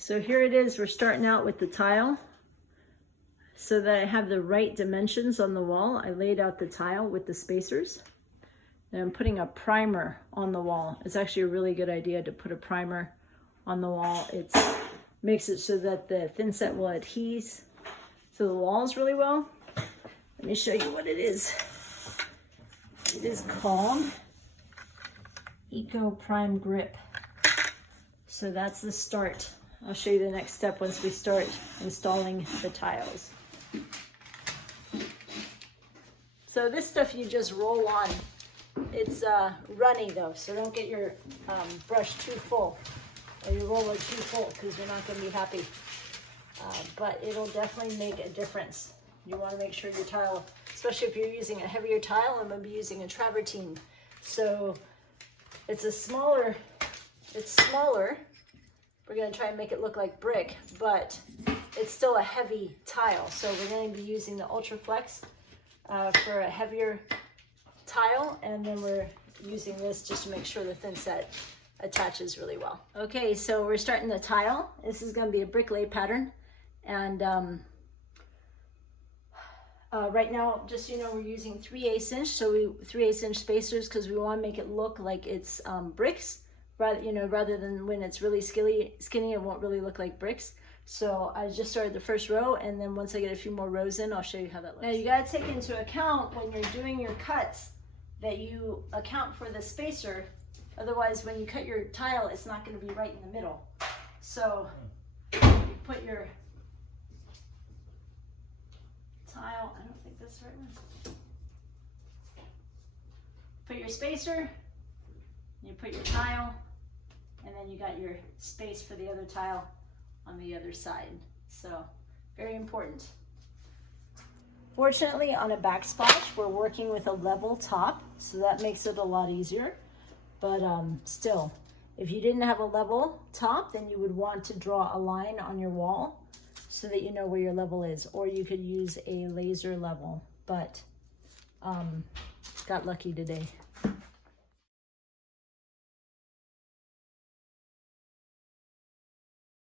So here it is, we're starting out with the tile. So that I have the right dimensions on the wall, I laid out the tile with the spacers. And I'm putting a primer on the wall. It's actually a really good idea to put a primer on the wall. It makes it so that the thin set will adhere to the walls really well. Let me show you what it is. It is called Eco Prime Grip. So that's the start. I'll show you the next step once we start installing the tiles. So this stuff you just roll on. It's runny though, so don't get your brush too full or your roller too full because you're not going to be happy. But it'll definitely make a difference. You want to make sure your tile, especially if you're using a heavier tile, I'm going to be using a travertine. So it's smaller. We're going to try and make it look like brick, but it's still a heavy tile. So we're going to be using the Ultra Flex for a heavier tile, and then we're using this just to make sure the thin set attaches really well. Okay, so we're starting the tile. This is going to be a brick lay pattern, and right now, just so you know, we're using 3/8 inch, so 3/8 inch spacers because we want to make it look like it's bricks, rather than when it's really skinny, it won't really look like bricks. So I just started the first row, and then once I get a few more rows in, I'll show you how that looks. Now you got to take into account when you're doing your cuts that you account for the spacer. Otherwise, when you cut your tile, it's not going to be right in the middle. So you put your tile, I don't think that's the right one. Put your spacer, you put your tile, and then you got your space for the other tile on the other side. So very important. Fortunately, on a backsplash, we're working with a level top, so that makes it a lot easier. But still, if you didn't have a level top, then you would want to draw a line on your wall so that you know where your level is, or you could use a laser level, but got lucky today.